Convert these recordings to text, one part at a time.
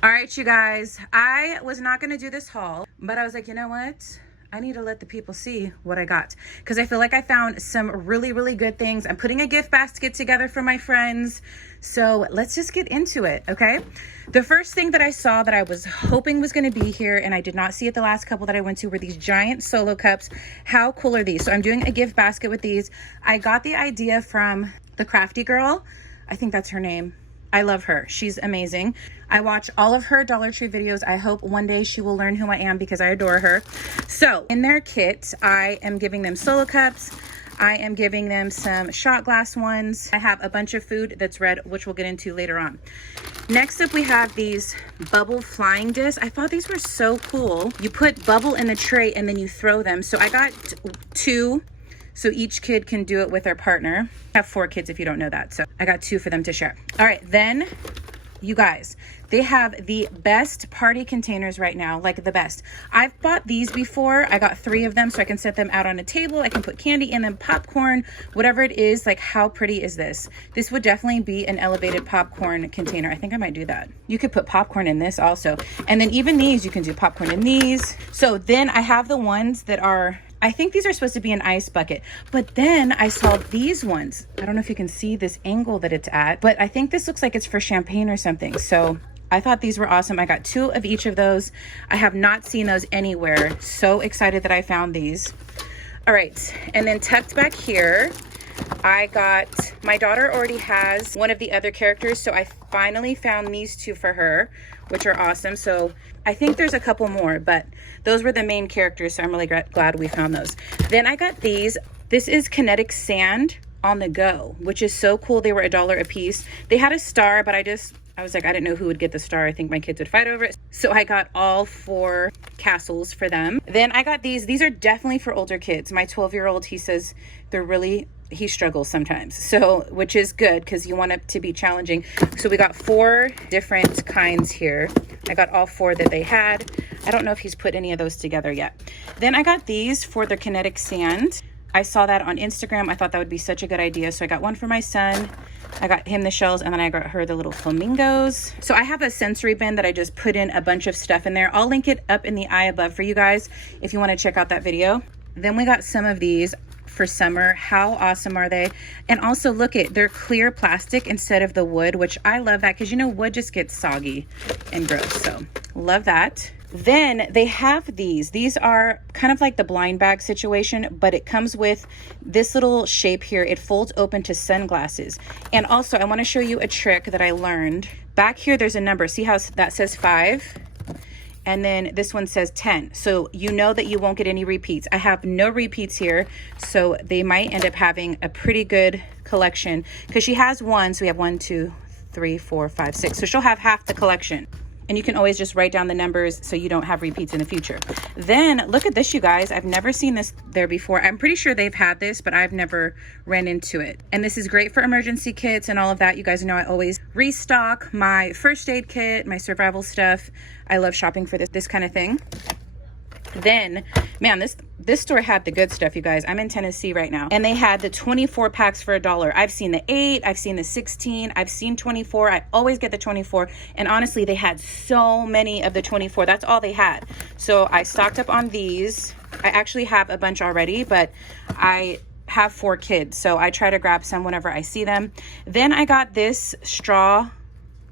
All right, you guys, I was not going to do this haul, but I was like, you know what? I need to let the people see what I got because I feel like I found some really, really good things. I'm putting a gift basket together for my friends. So let's just get into it, okay? The first thing that I saw that I was hoping was going to be here and I did not see it the last couple that I went to were these giant solo cups. How cool are these? So I'm doing a gift basket with these. I got the idea from the crafty girl. I think that's her name. I love her. She's amazing. I watch all of her Dollar Tree videos. I hope one day she will learn who I am because I adore her. So in their kit, I am giving them solo cups. I am giving them some shot glass ones. I have a bunch of food that's red, which we'll get into later on. Next up, we have these bubble flying discs. I thought these were so cool. You put bubble in the tray and then you throw them. So I got 2. So each kid can do it with their partner. I have 4 kids if you don't know that. So I got 2 for them to share. All right, then you guys, they have the best party containers right now, like the best. I've bought these before. I got 3 of them so I can set them out on a table. I can put candy in them, popcorn, whatever it is. Like, how pretty is this? This would definitely be an elevated popcorn container. I think I might do that. You could put popcorn in this also. And then even these, you can do popcorn in these. So then I have the ones that are, I think these are supposed to be an ice bucket, but then I saw these ones. I don't know if you can see this angle that it's at, but I think this looks like it's for champagne or something. So I thought these were awesome. I got 2 of each of those. I have not seen those anywhere. So excited that I found these. All right, and then tucked back here, I got, my daughter already has one of the other characters, so I finally found these 2 for her, which are awesome. So I think there's a couple more, but those were the main characters, so I'm really glad we found those. Then I got these. This is kinetic sand on the go, which is so cool. They were $1 a piece. They had a star, but I was like, I didn't know who would get the star. I think my kids would fight over it. So I got all 4 castles for them. Then I got these. These are definitely for older kids. My 12-year-old, he says he struggles sometimes. So, which is good because you want it to be challenging. So we got 4 different kinds here. I got all 4 that they had. I don't know if he's put any of those together yet. Then I got these for the kinetic sand. I saw that on Instagram. I thought that would be such a good idea. So I got one for my son. I got him the shells, and then I got her the little flamingos. So I have a sensory bin that I just put in a bunch of stuff in there. I'll link it up in the eye above for you guys if you want to check out that video. Then we got some of these for summer. How awesome are they? And also look at, they're clear plastic instead of the wood, which I love that because, you know, wood just gets soggy and gross. So love that. Then they have these are kind of like the blind bag situation, but it comes with this little shape here. It folds open to sunglasses. And also I want to show you a trick that I learned. Back here there's a number. See how that says 5? And then this one says 10. So you know that you won't get any repeats. I have no repeats here, so they might end up having a pretty good collection because she has 1. So we have 1, 2, 3, 4, 5, 6. So she'll have half the collection. And you can always just write down the numbers so you don't have repeats in the future. Then look at this, you guys. I've never seen this there before. I'm pretty sure they've had this, but I've never ran into it. And this is great for emergency kits and all of that. You guys know I always restock my first aid kit, my survival stuff. I love shopping for this kind of thing. Then, man, this store had the good stuff, you guys. I'm in Tennessee right now, and they had the 24 packs for $1. I've seen the 8, I've seen the 16, I've seen 24. I always get the 24, and honestly, they had so many of the 24. That's all they had. So I stocked up on these. I actually have a bunch already, but I have 4 kids, so I try to grab some whenever I see them. Then I got this straw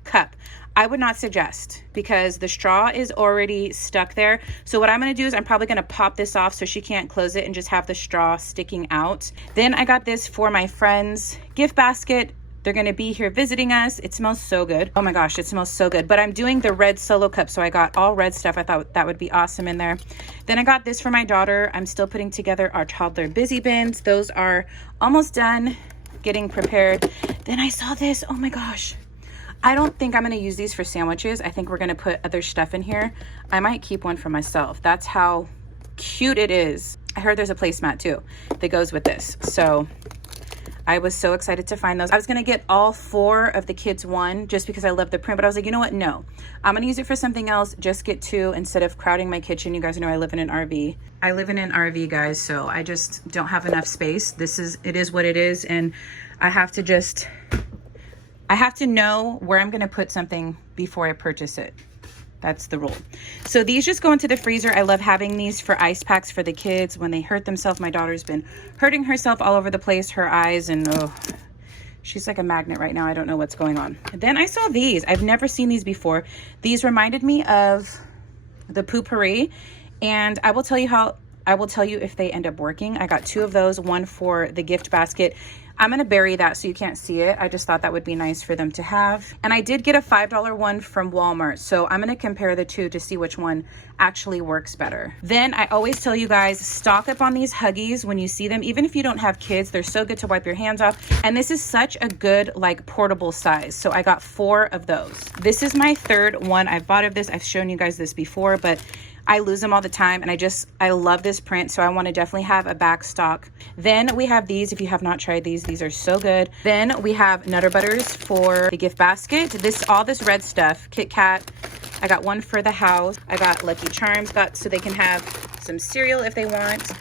cup. I would not suggest because the straw is already stuck there. So what I'm going to do is I'm probably going to pop this off so she can't close it and just have the straw sticking out. Then I got this for my friend's gift basket. They're going to be here visiting us. It smells so good. Oh my gosh, it smells so good. But I'm doing the red solo cup, so I got all red stuff. I thought that would be awesome in there. Then I got this for my daughter. I'm still putting together our toddler busy bins. Those are almost done, getting prepared. Then I saw this. Oh my gosh. I don't think I'm going to use these for sandwiches. I think we're going to put other stuff in here. I might keep one for myself. That's how cute it is. I heard there's a placemat too that goes with this. So I was so excited to find those. I was going to get all 4 of the kids one just because I love the print, but I was like, you know what? No, I'm going to use it for something else. Just get 2 instead of crowding my kitchen. You guys know I live in an RV. I live in an RV, guys, so I just don't have enough space. It is what it is, and I have to just I have to know where I'm gonna put something before I purchase it. That's the rule. So these just go into the freezer. I love having these for ice packs for the kids when they hurt themselves. My daughter's been hurting herself all over the place, her eyes, and oh, she's like a magnet right now. I don't know what's going on. And then I saw these. I've never seen these before. These reminded me of the Poo-Pourri, and I will tell you if they end up working. I got 2 of those, one for the gift basket. I'm gonna bury that so you can't see it. I just thought that would be nice for them to have. And I did get a $5 one from Walmart, so I'm gonna compare the 2 to see which one actually works better. Then I always tell you guys, stock up on these Huggies when you see them. Even if you don't have kids, they're so good to wipe your hands off. And this is such a good like portable size. So I got 4 of those. This is my 3rd one I've bought of this. I've shown you guys this before, but I lose them all the time, and I love this print, so I want to definitely have a back stock. Then we have these. If you have not tried these are so good. Then we have Nutter Butters for the gift basket. All this red stuff, Kit Kat. I got one for the house. I got Lucky Charms, so they can have some cereal if they want.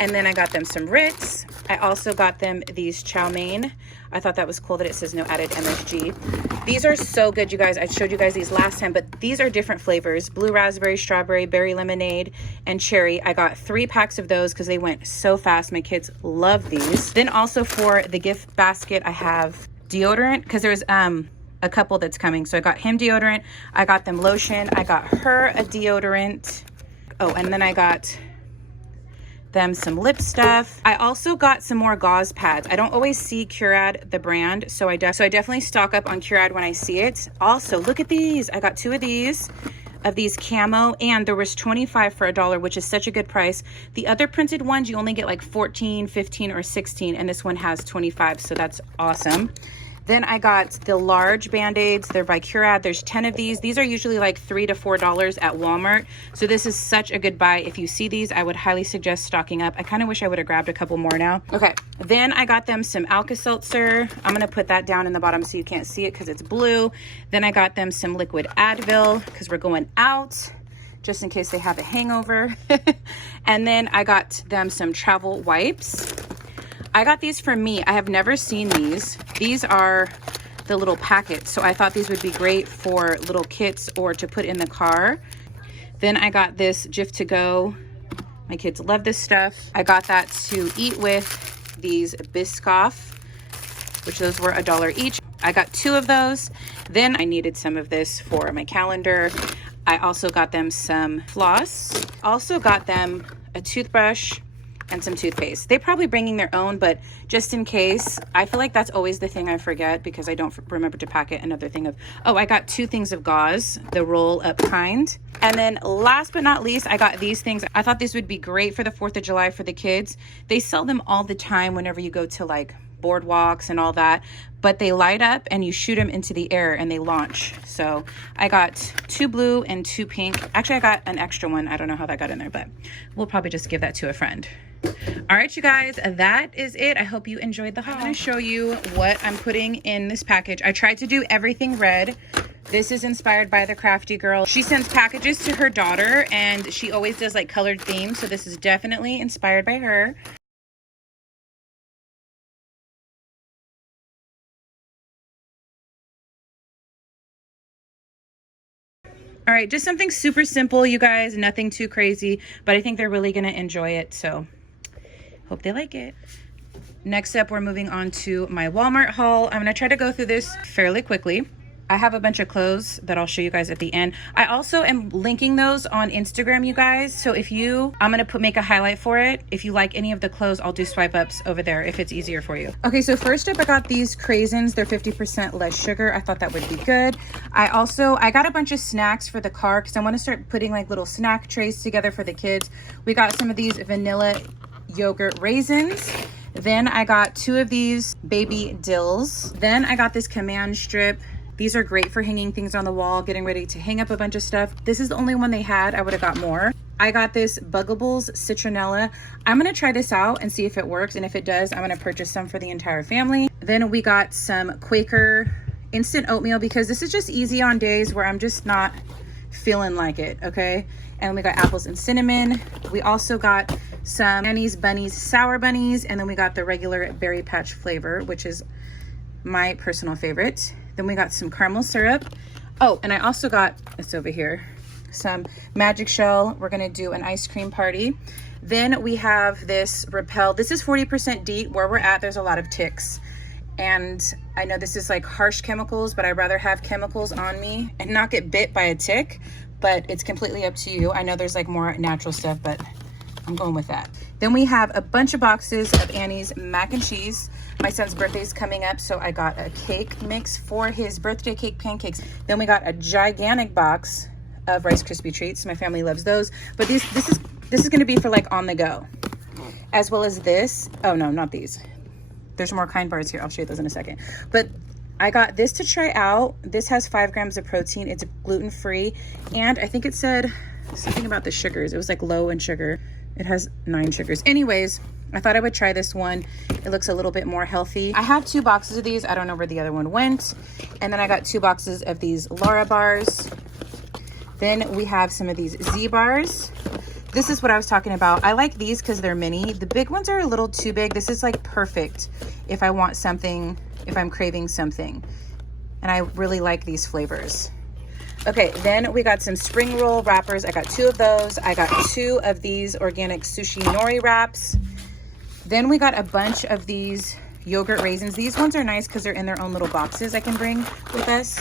And then I got them some Ritz. I also got them these chow mein. I thought that was cool that it says no added MSG. These are so good, you guys. I showed you guys these last time, but these are different flavors: blue raspberry, strawberry, berry lemonade, and cherry. I got 3 packs of those because they went so fast. My kids love these. Then also for the gift basket, I have deodorant because there's a couple that's coming. So I got him deodorant. I got them lotion. I got her a deodorant. Oh, and then I got them some lip stuff. I also got some more gauze pads. I don't always see Curad, the brand, so I definitely stock up on Curad when I see it. Also, look at these. I got 2 of these camo, and there was 25 for $1, which is such a good price. The other printed ones, you only get like 14, 15, or 16, and this one has 25, so that's awesome. Then I got the large Band-Aids. They're by Curad. There's 10 of these. These are usually like $3 to $4 at Walmart. So this is such a good buy. If you see these, I would highly suggest stocking up. I kind of wish I would have grabbed a couple more now. Okay, then I got them some Alka-Seltzer. I'm gonna put that down in the bottom so you can't see it because it's blue. Then I got them some liquid Advil because we're going out, just in case they have a hangover. And then I got them some travel wipes. I got these for me. I have never seen these. These are the little packets, so I thought these would be great for little kits or to put in the car. Then I got this Jif to go. My kids love this stuff. I got that to eat with these Biscoff, which those were $1 each. I got 2 of those. Then I needed some of this for my calendar. I also got them some floss. Also got them a toothbrush and some toothpaste. They're probably bringing their own, but just in case, I feel like that's always the thing I forget because I don't remember to pack it. Another thing of, oh, I got 2 things of gauze, the roll up kind. And then last but not least, I got these things. I thought these would be great for the 4th of July for the kids. They sell them all the time whenever you go to like boardwalks and all that, but they light up and you shoot them into the air and they launch. So I got 2 blue and 2 pink. Actually, I got an extra one. I don't know how that got in there, but we'll probably just give that to a friend. All right, you guys, that is it. I hope you enjoyed the haul. I'm going to show you what I'm putting in this package. I tried to do everything red. This is inspired by the Crafty Girl. She sends packages to her daughter and she always does like colored themes. So this is definitely inspired by her. All right, just something super simple, you guys, nothing too crazy, but I think they're really gonna enjoy it, so hope they like it. Next up, we're moving on to my Walmart haul. I'm gonna try to go through this fairly quickly. I have a bunch of clothes that I'll show you guys at the end. I also am linking those on Instagram, you guys. So I'm gonna make a highlight for it. If you like any of the clothes, I'll do swipe ups over there if it's easier for you. Okay, so first up, I got these craisins. They're 50% less sugar. I thought that would be good. I got a bunch of snacks for the car because I want to start putting like little snack trays together for the kids. We got some of these vanilla yogurt raisins. Then I got 2 of these baby dills. Then I got this command strip. These are great for hanging things on the wall, getting ready to hang up a bunch of stuff. This is the only one they had. I would have got more. I got this Buggables Citronella. I'm gonna try this out and see if it works. And if it does, I'm gonna purchase some for the entire family. Then we got some Quaker instant oatmeal because this is just easy on days where I'm just not feeling like it, okay? And we got apples and cinnamon. We also got some Annie's Bunnies Sour Bunnies. And then we got the regular Berry Patch flavor, which is my personal favorite. Then we got some caramel syrup. Oh, and I also got, it's over here, some Magic Shell. We're gonna do an ice cream party. Then we have this Repel. This is 40% DEET. Where we're at, there's a lot of ticks. And I know this is like harsh chemicals, but I'd rather have chemicals on me and not get bit by a tick, but it's completely up to you. I know there's like more natural stuff, but I'm going with that. Then we have a bunch of boxes of Annie's mac and cheese. My son's birthday is coming up, so I got a cake mix for his birthday cake pancakes. Then we got a gigantic box of Rice Krispie treats. My family loves those, but this is going to be for like on the go, as well as this. Oh no, not these. There's more Kind bars here. I'll show you those in a second. But I got this to try out. This has 5 grams of protein. It's gluten-free, and I think it said something about the sugars. It was like low in sugar. It has 9 sugars. Anyways, I thought I would try this one. It looks a little bit more healthy. I have 2 boxes of these. I don't know where the other one went. And then I got 2 boxes of these Laura bars. Then we have some of these Z bars. This is what I was talking about. I like these because they're mini. The big ones are a little too big. This is like perfect if I want something, if I'm craving something. And I really like these flavors. Okay, then we got some spring roll wrappers. I got 2 of those. I got 2 of these organic sushi nori wraps. Then we got a bunch of these yogurt raisins. These ones are nice because they're in their own little boxes I can bring with us.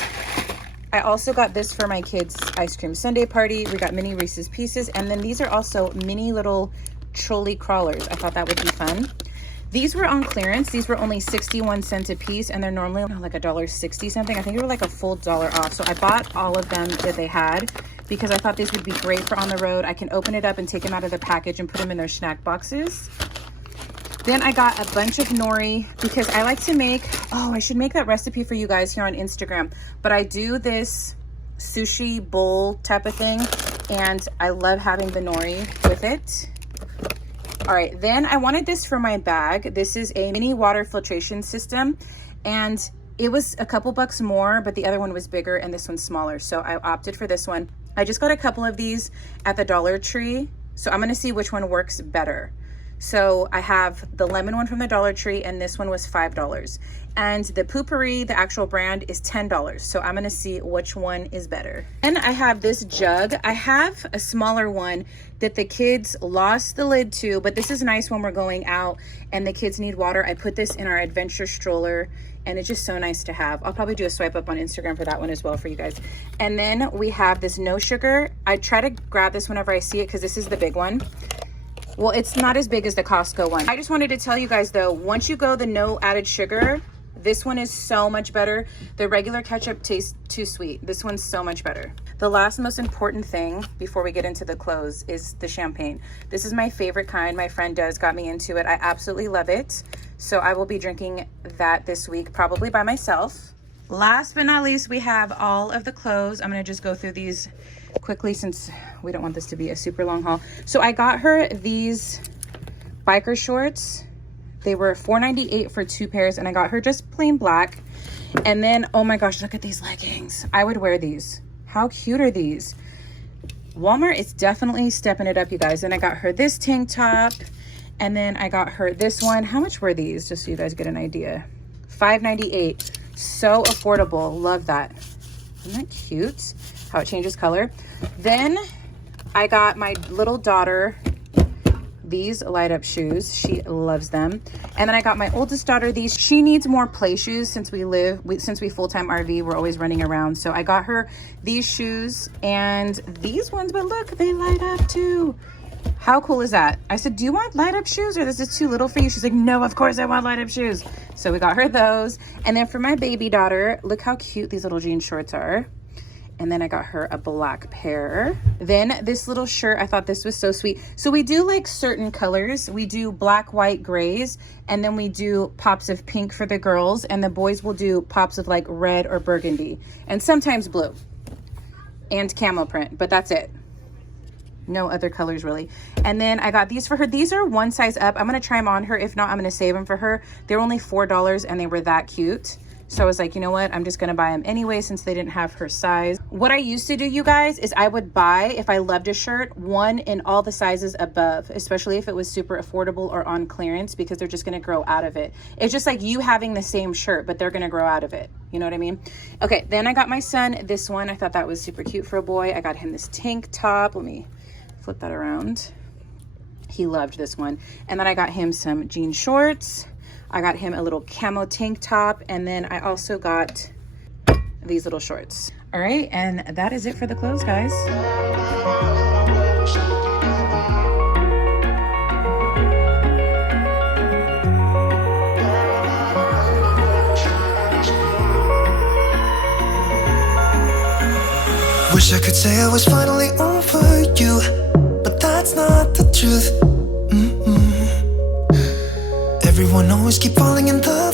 I also got this for my kids' ice cream sundae party. We got mini Reese's Pieces. And then these are also mini little trolley crawlers. I thought that would be fun. These were on clearance. These were only 61 cents a piece, and they're normally like $1.60 something. I think they were like a full $1 off. So I bought all of them that they had because I thought these would be great for on the road. I can open it up and take them out of the package and put them in their snack boxes. Then I got a bunch of nori because I like to make, oh, I should make that recipe for you guys here on Instagram. But I do this sushi bowl type of thing, and I love having the nori with it. All right, then I wanted this for my bag. This is a mini water filtration system, and it was a couple bucks more, but the other one was bigger and this one's smaller. So I opted for this one. I just got a couple of these at the Dollar Tree, so I'm gonna see which one works better. So I have the lemon one from the Dollar Tree, and this one was $5. And the Poopery, the actual brand, is $10. So I'm gonna see which one is better. And I have this jug. I have a smaller one that the kids lost the lid to, but this is nice when we're going out and the kids need water. I put this in our adventure stroller, and it's just so nice to have. I'll probably do a swipe up on Instagram for that one as well for you guys. And then we have this no sugar. I try to grab this whenever I see it because this is the big one. Well, it's not as big as the Costco one. I just wanted to tell you guys though, once you go the no added sugar, this one is so much better. The regular ketchup tastes too sweet. This one's so much better. The last most important thing before we get into the clothes is the champagne. This is my favorite kind. My friend Des got me into it. I absolutely love it. So I will be drinking that this week, probably by myself. Last but not least, we have all of the clothes. I'm gonna just go through these quickly since we don't want this to be a super long haul. So I got her these biker shorts. They were $4.98 for 2 pairs, and I got her just plain black. And then, oh my gosh, look at these leggings. I would wear these. How cute are these? Walmart is definitely stepping it up, you guys. And I got her this tank top, and then I got her this one. How much were these? Just so you guys get an idea. $5.98. So affordable. Love that. Isn't that cute? How it changes color. Then I got my little daughter these light up shoes. She loves them. And then I got my oldest daughter these. She needs more play shoes since we full-time RV, we're always running around. So I got her these shoes and these ones, but look, they light up too. How cool is that? I said, do you want light up shoes or this is too little for you? She's like, no, of course I want light up shoes. So we got her those. And then for my baby daughter, look how cute these little jean shorts are. And then I got her a black pair. Then this little shirt, I thought this was so sweet. So we do like certain colors. We do black, white, grays, and then we do pops of pink for the girls, and the boys will do pops of like red or burgundy, and sometimes blue and camel print, but that's it. No other colors really. And then I got these for her. These are one size up. I'm gonna try them on her. If not, I'm gonna save them for her. They're only $4 and they were that cute. So I was like, you know what? I'm just gonna buy them anyway since they didn't have her size. What I used to do, you guys, is I would buy, if I loved a shirt, one in all the sizes above, especially if it was super affordable or on clearance, because they're just gonna grow out of it. It's just like you having the same shirt, but they're gonna grow out of it. You know what I mean? Okay, then I got my son this one. I thought that was super cute for a boy. I got him this tank top. Let me flip that around. He loved this one. And then I got him some jean shorts. I got him a little camo tank top, and then I also got these little shorts. All right, and that is it for the clothes, guys. Wish I could say I was finally over you, but that's not the truth. Everyone always keep falling in love